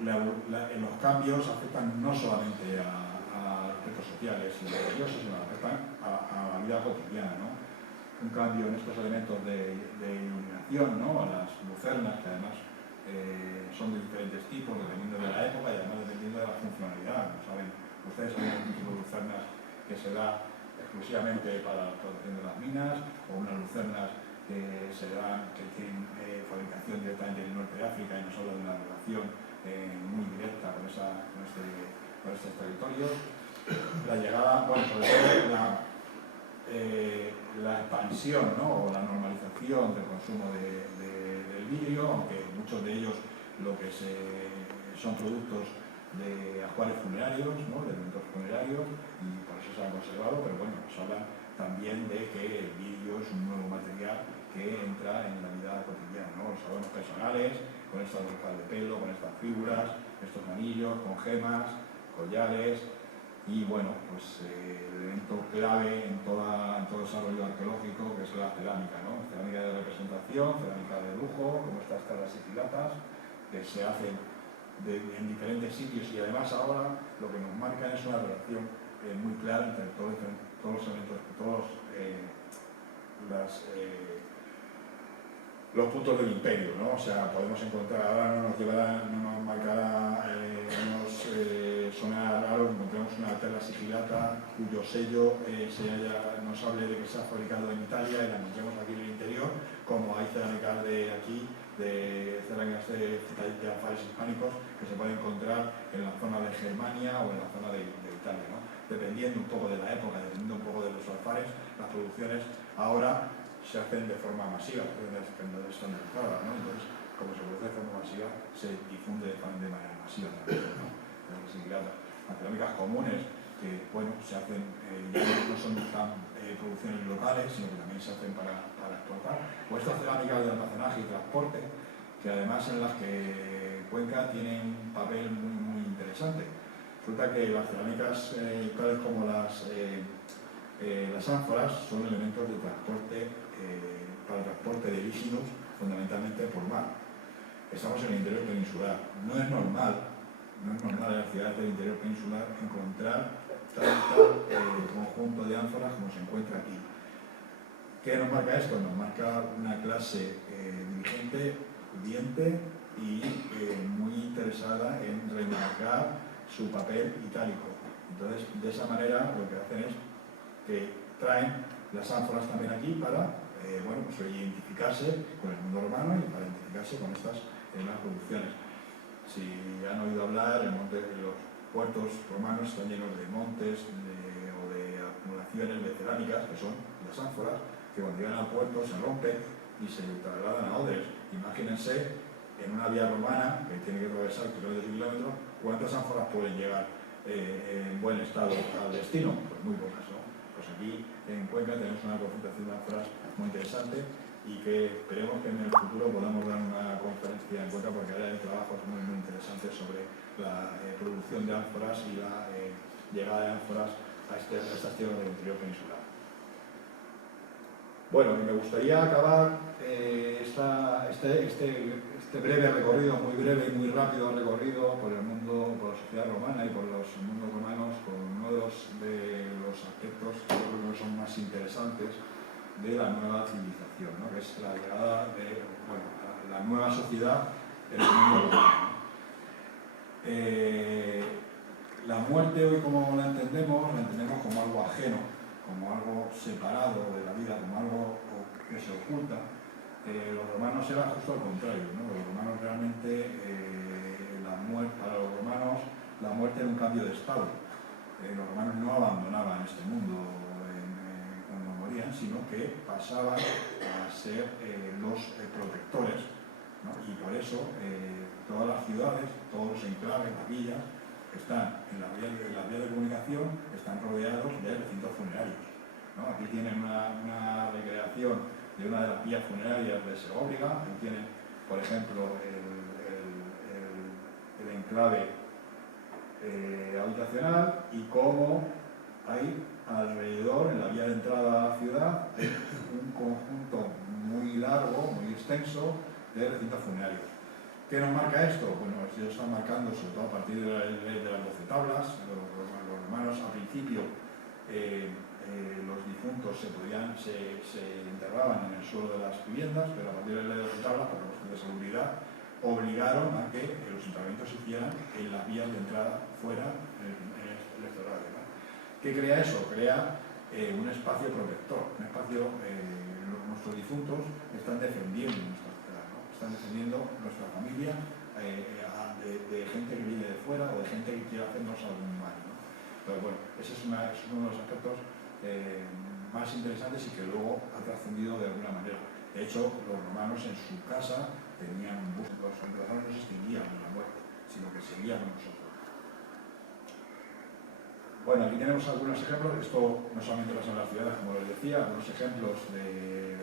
Los cambios afectan no solamente a aspectos sociales y religiosos, sino afectan a la vida cotidiana, ¿no? Un cambio en estos elementos de iluminación, ¿no? A las lucernas, que además son de diferentes tipos, dependiendo de la época y además dependiendo de la funcionalidad. ¿Saben? Ustedes saben un tipo de lucernas que se da exclusivamente para la explotación de las minas, o unas lucernas que tienen fabricación directamente en el norte de África y nos habla de una relación muy directa con estos territorios. La llegada, bueno, sobre todo la expansión, ¿no? O la normalización del consumo del vidrio, aunque muchos de ellos son productos de ajuares funerarios, ¿no? De elementos funerarios, y por eso se han conservado, pero bueno, nos hablan también de que el vidrio es un nuevo material que entra en la vida cotidiana, ¿no? Los adornos personales, con estas hojas de pelo, con estas figuras, estos anillos, con gemas, collares, y bueno, pues el elemento clave en todo desarrollo arqueológico, que es la cerámica, ¿no? Cerámica de representación, cerámica de lujo, como estas caras sigilatas, que se hacen en diferentes sitios, y además ahora lo que nos marcan es una relación muy clara entre todos los elementos, los puntos del imperio, ¿no? O sea, podemos encontrar, ahora no nos marcará, sonará raro, encontramos una tela sigilata cuyo sello nos hable de que se ha fabricado en Italia y la encontramos aquí en el interior, como hay cerámicas de aquí, de cerámicas de alfares hispánicos que se pueden encontrar en la zona de Germania o en la zona de Italia, ¿no? Dependiendo un poco de la época, dependiendo un poco de los alfares, las producciones ahora se hacen de forma masiva, estandarizada, ¿no? Entonces, como se produce de forma masiva, se difunde de manera masiva también, ¿no? Las cerámicas comunes, que bueno, se hacen, ya no son tan producciones locales, sino que también se hacen para exportar, o estas cerámicas de almacenaje y transporte, que además en las que Cuenca tiene un papel muy, muy interesante. Resulta que las cerámicas, tales como las ánforas, son elementos de transporte para transporte de líquidos, fundamentalmente por mar. Estamos en el interior peninsular. No es normal en las ciudades del interior peninsular encontrar tanto conjunto de ánforas como se encuentra aquí. ¿Qué nos marca esto? Nos marca una clase dirigente, pudiente y muy interesada en remarcar su papel itálico. Entonces, de esa manera, lo que hacen es que traen las ánforas también aquí para pues identificarse con el mundo romano y para identificarse con estas producciones. Si han oído hablar, los puertos romanos están llenos de montes o de acumulaciones de cerámicas, que son las ánforas, que cuando llegan al puerto se rompen y se trasladan a odres. Imagínense, en una vía romana que tiene que atravesar kilómetros y kilómetros, ¿cuántas ánforas pueden llegar en buen estado al destino? Pues muy pocas, ¿no? Pues aquí en Cuenca tenemos una concentración de ánforas muy interesante y que esperemos que en el futuro podamos dar una conferencia en Cuenca, porque ahora hay trabajos muy, muy interesantes sobre la producción de ánforas y la llegada de ánforas a estas tierras del interior peninsular. Bueno, y me gustaría acabar este breve recorrido, muy breve y muy rápido recorrido por el mundo, por la sociedad romana y por los mundos romanos, con uno de los aspectos que yo creo que son más interesantes de la nueva civilización, ¿no? Que es la llegada de la nueva sociedad en el mundo romano. La muerte hoy, como la entendemos como algo ajeno, como algo separado de la vida, como algo que se oculta. Los romanos era justo al contrario, ¿no? Los romanos realmente, para los romanos, la muerte era un cambio de estado. Los romanos no abandonaban este mundo cuando morían, sino que pasaban a ser los protectores, ¿no? Y por eso todas las ciudades, todos los enclaves, las villas, están en las vías de comunicación, están rodeados de recintos funerarios, ¿no? Aquí tienen una recreación de una de las vías funerarias de Segóbriga. Ahí tienen, por ejemplo, el enclave habitacional, y cómo hay alrededor, en la vía de entrada a la ciudad, un conjunto muy largo, muy extenso de recintos funerarios. ¿Qué nos marca esto? Bueno, ellos están marcando, sobre todo a partir de las 12 tablas. Los romanos, al principio, los difuntos se enterraban en el suelo de las viviendas, pero a partir de la ley de 12 tablas, por cuestiones de seguridad, obligaron a que los enterramientos se hicieran en las vías de entrada fuera el exterior, ¿no? ¿Qué crea eso? Crea un espacio protector, un espacio. Nuestros difuntos están defendiendo nuestra ciudad, ¿no? Están defendiendo nuestra familia de gente que viene de fuera o de gente que quiere hacernos algún mal, ¿no? Pero bueno, ese es uno de los aspectos más interesantes y que luego ha trascendido de alguna manera. De hecho, los romanos en su casa tenían un bus. Los romanos no se extinguían con la muerte, sino que seguían con nosotros. Bueno, aquí tenemos algunos ejemplos. Esto no solamente pasa en las ciudades, como les decía, algunos ejemplos de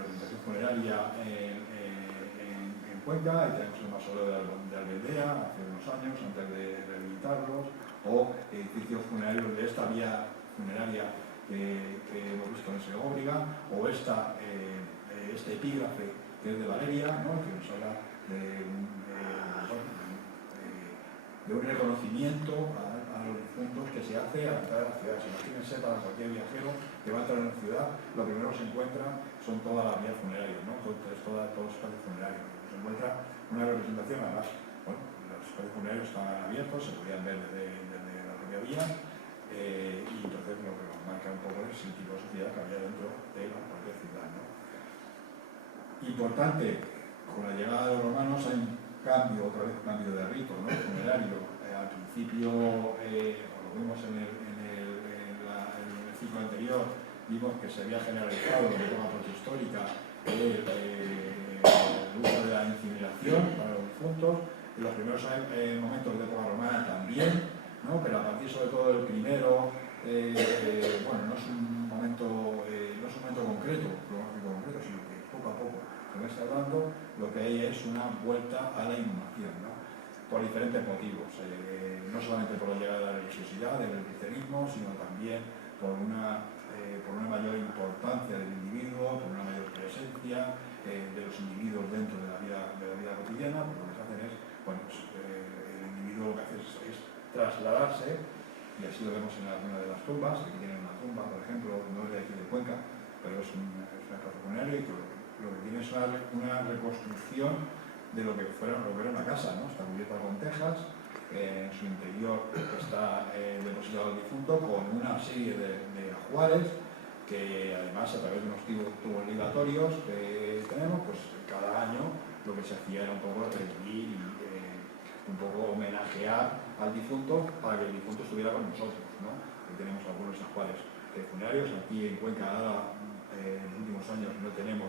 organización funeraria en Cuenca. Ahí tenemos el mausoleo de Albedea, hace unos años, antes de rehabilitarlos, o edificios funerarios de esta vía funeraria que hemos visto en Segóbriga, o este epígrafe que es de Valeria, ¿no? Que nos habla de un reconocimiento a los difuntos que se hace a la entrada de la ciudad. Imagínense, para cualquier viajero que va a entrar en la ciudad, lo primero que se encuentra son todas las vías funerarias, ¿no? Todos los espacios funerarios. Se encuentra una representación, además, bueno, los espacios funerarios estaban abiertos, se podían ver desde la propia vía, y entonces lo que nos marca un poco es el tipo de sociedad que había dentro de la propia ciudad, ¿no? Importante, con la llegada de los romanos hay un cambio, otra vez un cambio de rito, ¿no? Funerario. Al principio, lo vimos en el ciclo anterior, vimos que se había generalizado de forma protohistórica el uso de la incineración para los difuntos. En los primeros momentos de época romana también, ¿no? Pero a partir sobre todo del primero, bueno, no es un momento concreto, cronológico concreto, sino que poco a poco se va instaurando. Lo que hay es una vuelta a la inhumación, ¿no? Por diferentes motivos, no solamente por la llegada de la religiosidad, del cristianismo, sino también por una mayor importancia del individuo, por una mayor presencia de los individuos dentro de la vida cotidiana. Porque lo que se hacen es, bueno, pues, el individuo lo que hace es trasladarse, y así lo vemos en alguna de las tumbas. Aquí tienen una tumba, por ejemplo, no es de aquí de Cuenca, pero es una casa funeraria, y lo que tiene es una reconstrucción de lo que era una casa, ¿no? Está cubierta con tejas, en su interior está depositado el difunto con una serie de ajuares que, además, a través de unos tubos ligatorios que tenemos, pues cada año lo que se hacía era un poco revivir y un poco homenajear al difunto para que el difunto estuviera con nosotros, ¿no? Aquí tenemos algunos ajuares funerarios. Aquí en Cuenca, en los últimos años, no tenemos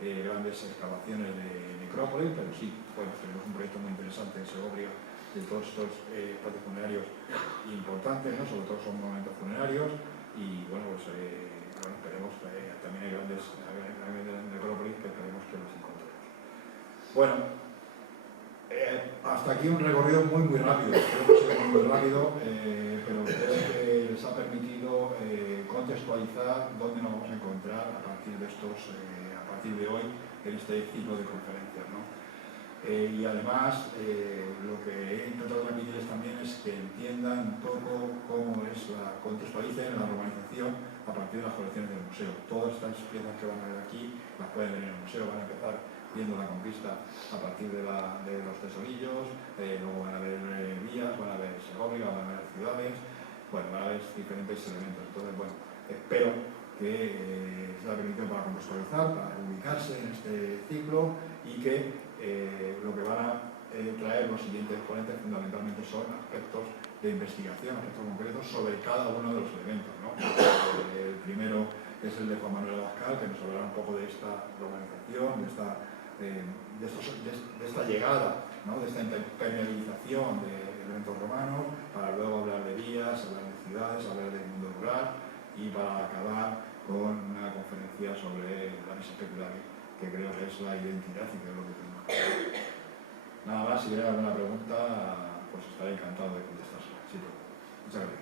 grandes excavaciones de necrópolis, pero sí, bueno, tenemos un proyecto muy interesante en Segóbriga de todos estos espacios funerarios importantes, ¿no? Sobre todo son monumentos funerarios, y bueno, pues esperemos, también hay grandes necrópolis que esperemos que los encontremos. Bueno, hasta aquí un recorrido muy rápido, creo que ha sido muy rápido, pero creo que les ha permitido contextualizar dónde nos vamos a encontrar desarrollar a partir de hoy en este ciclo de conferencias, ¿no? Y además lo que he intentado transmitirles también es que entiendan un poco cómo es contextualicen la romanización a partir de las colecciones del museo. Todas estas piezas que van a ver aquí las pueden ver en el museo, van a empezar viendo la conquista a partir de los tesorillos, luego van a ver vías, van a ver Segovia, van a ver ciudades, bueno, van a ver diferentes elementos. Entonces, bueno, espero que sea permitido para contextualizar, para ubicarse en este ciclo y que lo que van a traer los siguientes ponentes fundamentalmente son aspectos de investigación, aspectos concretos sobre cada uno de los elementos, ¿no? El primero es el de Juan Manuel Abascal, que nos hablará un poco de esta romanización, de esta llegada, ¿no? De esta impermeabilización de elementos romanos, para luego hablar de vías, hablar de ciudades, hablar del mundo rural y para acabar con una conferencia sobre la mesa especular, que creo que es la identidad y que es lo que tengo. Nada más, si hay alguna pregunta, pues estaré encantado de contestársela. Sí, muchas gracias.